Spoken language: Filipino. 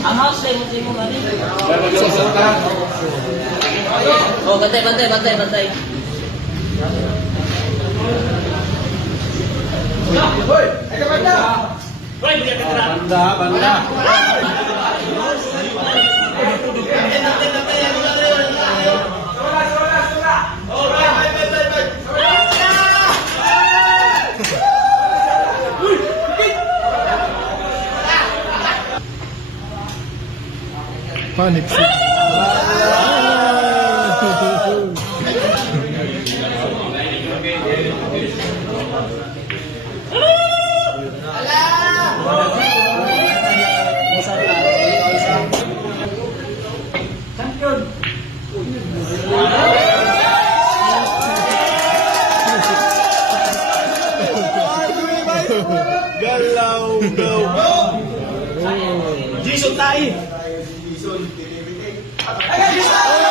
Ang house day mo galing. Oh, bantay. Hoy, ay banda. Hoy, banda. Panic. Galaw, go. Jason tayo. Jason,